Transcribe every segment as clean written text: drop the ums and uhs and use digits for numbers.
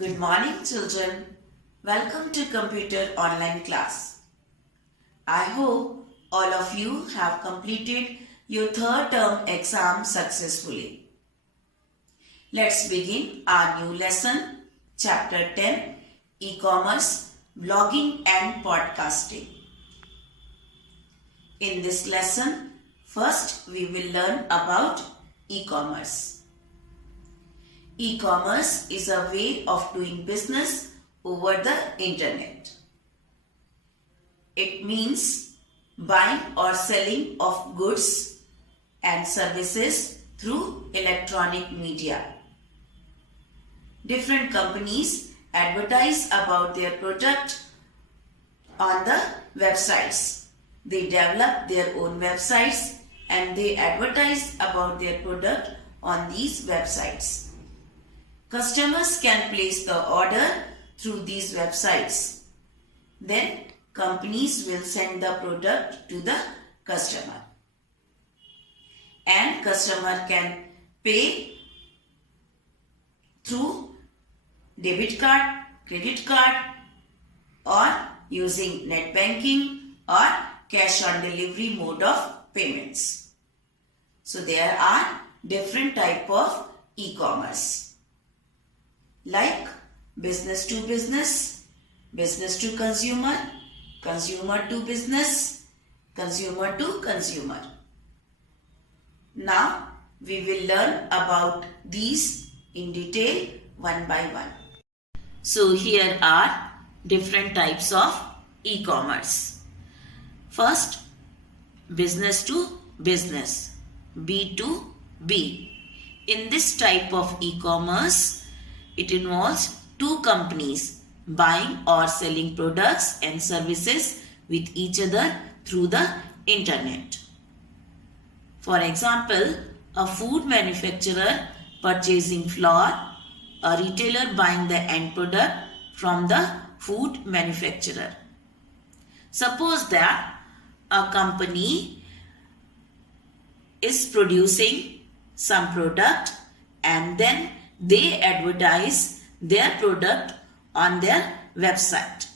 Good morning, children. Welcome to Computer Online Class. I hope all of you have completed your third term exam successfully. Let's begin our new lesson, Chapter 10, E-Commerce, Blogging and Podcasting. In this lesson, first we will learn about e-commerce. E-commerce is a way of doing business over the internet. It means buying or selling of goods and services through electronic media. Different companies advertise about their product on the websites. They develop their own websites and they advertise about their product on these websites. Customers can place the order through these websites. Then companies will send the product to the customer. And customer can pay through debit card, credit card, or using net banking or cash on delivery mode of payments. So there are different type of e-commerce. Like business to business, business to consumer, consumer to business, consumer to consumer. Now we will learn about these in detail one by one. So here are different types of e-commerce. First, business to business, B2B. In this type of e-commerce, it involves two companies buying or selling products and services with each other through the internet. For example, a food manufacturer purchasing flour, a retailer buying the end product from the food manufacturer. Suppose that a company is producing some product and then they advertise their product on their website.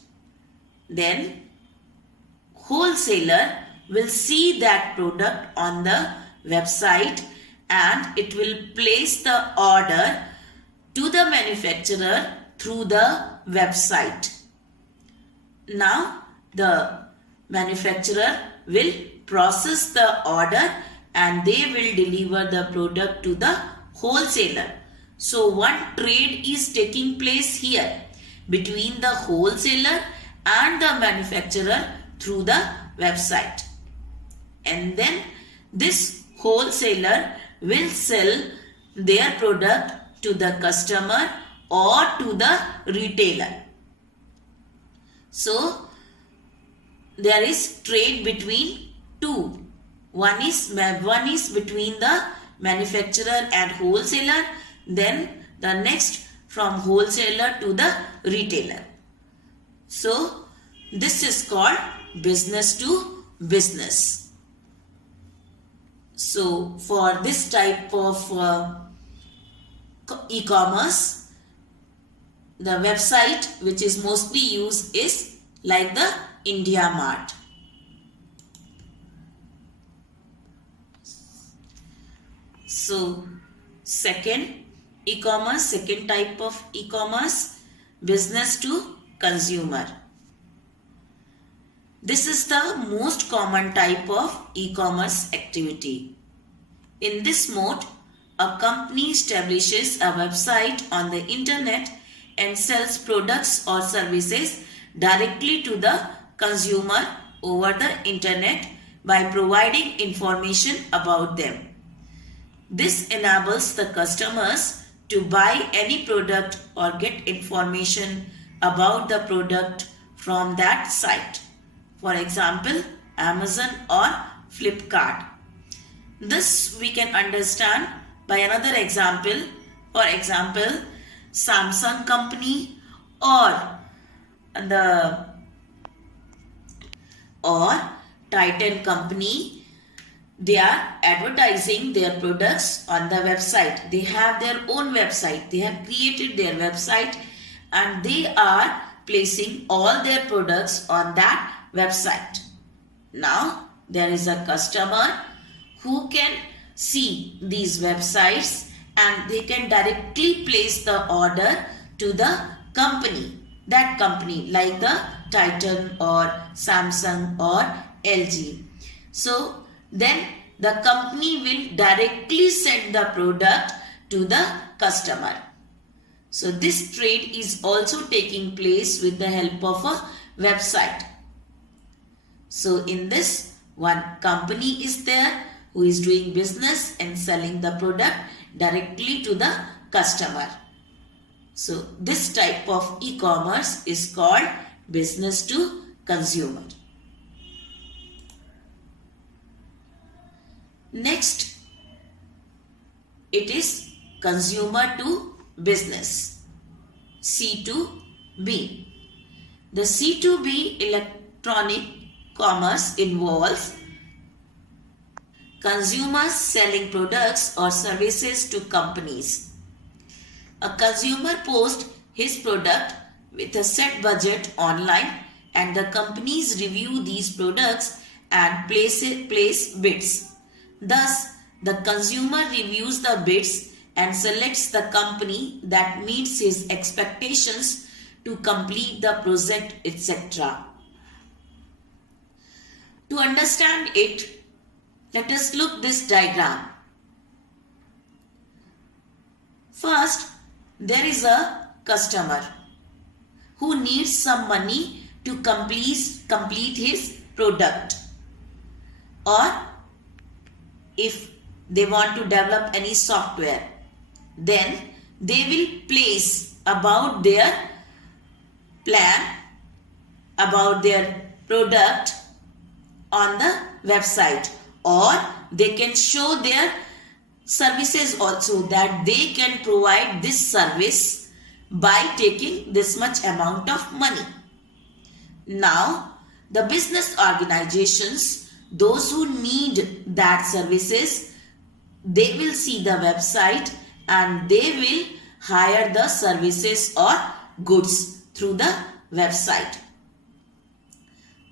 Then wholesaler will see that product on the website and it will place the order to the manufacturer through the website. Now the manufacturer will process the order and they will deliver the product to the wholesaler. So one trade is taking place here between the wholesaler and the manufacturer through the website. And then this wholesaler will sell their product to the customer or to the retailer. So there is trade between two. One is between the manufacturer and wholesaler. Then the next from wholesaler to the retailer. So this is called business to business. So for this type of e-commerce, the website which is mostly used is like the IndiaMart. So second type of e-commerce, business to consumer. This is the most common type of e-commerce activity. In this mode, a company establishes a website on the internet and sells products or services directly to the consumer over the internet by providing information about them. This enables the customers to buy any product or get information about the product from that site. For example, Amazon or Flipkart. This we can understand by another example. For example, Samsung company or Titan company. They are advertising their products on the website. They have their own website. They have created their website and they are placing all their products on that website. Now there is a customer who can see these websites and they can directly place the order to the company. That company like the Titan or Samsung or LG. So then the company will directly send the product to the customer. So this trade is also taking place with the help of a website. So in this, one company is there who is doing business and selling the product directly to the customer. So this type of e-commerce is called business to consumer. Next, it is consumer to business, C2B. The C2B electronic commerce involves consumers selling products or services to companies. A consumer posts his product with a set budget online and the companies review these products and place bids. Thus, the consumer reviews the bids and selects the company that meets his expectations to complete the project, etc. To understand it, let us look this diagram. First, there is a customer who needs some money to complete his product, or if they want to develop any software, then they will place about their plan, about their product on the website, or they can show their services also that they can provide this service by taking this much amount of money. Now, the business organizations, those who need that services, they will see the website and they will hire the services or goods through the website.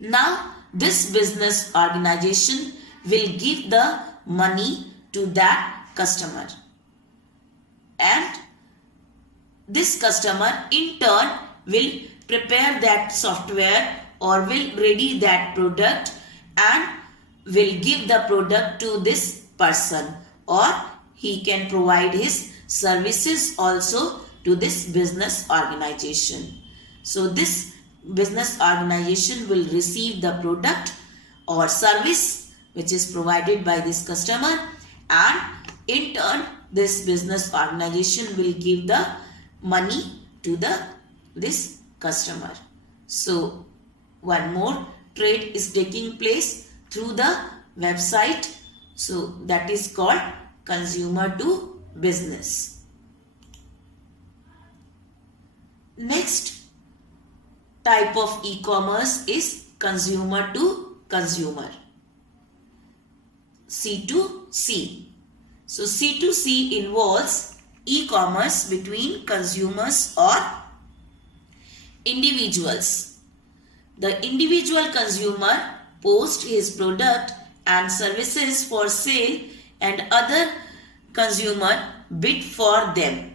Now, this business organization will give the money to that customer, and this customer in turn will prepare that software or will ready that product and will give the product to this person, or he can provide his services also to this business organization. So this business organization will receive the product or service which is provided by this customer, and in turn this business organization will give the money to this customer. So one more trade is taking place through the website. So that is called consumer to business. Next type of e-commerce is consumer to consumer, C2C. So C2C involves e-commerce between consumers or individuals. The individual consumer posts his product and services for sale and other consumer bid for them.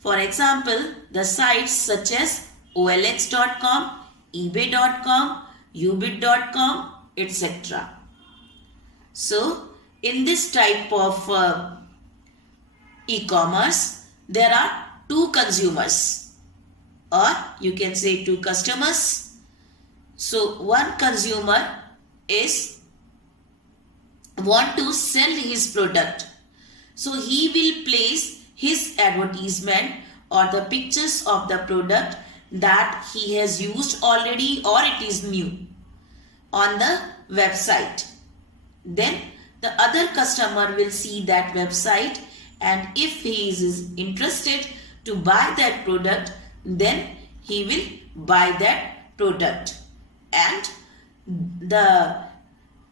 For example, the sites such as OLX.com, eBay.com, ubid.com, etc. So, in this type of e-commerce, there are two consumers, or you can say two customers. So, one consumer is want to sell his product. So, he will place his advertisement or the pictures of the product that he has used already or it is new on the website. Then the other customer will see that website, and if he is interested to buy that product, then he will buy that product, and the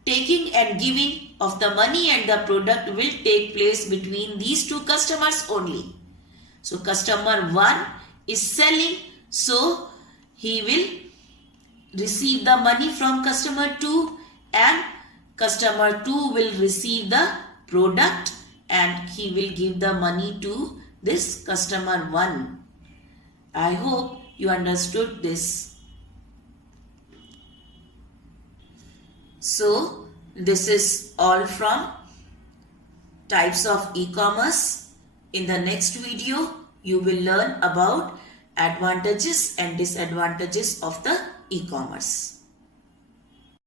taking and giving of the money and the product will take place between these two customers only. So customer 1 is selling, so he will receive the money from customer 2 and customer 2 will receive the product and he will give the money to this customer 1. I hope you understood this. So, this is all from types of e-commerce. In the next video, you will learn about advantages and disadvantages of the e-commerce.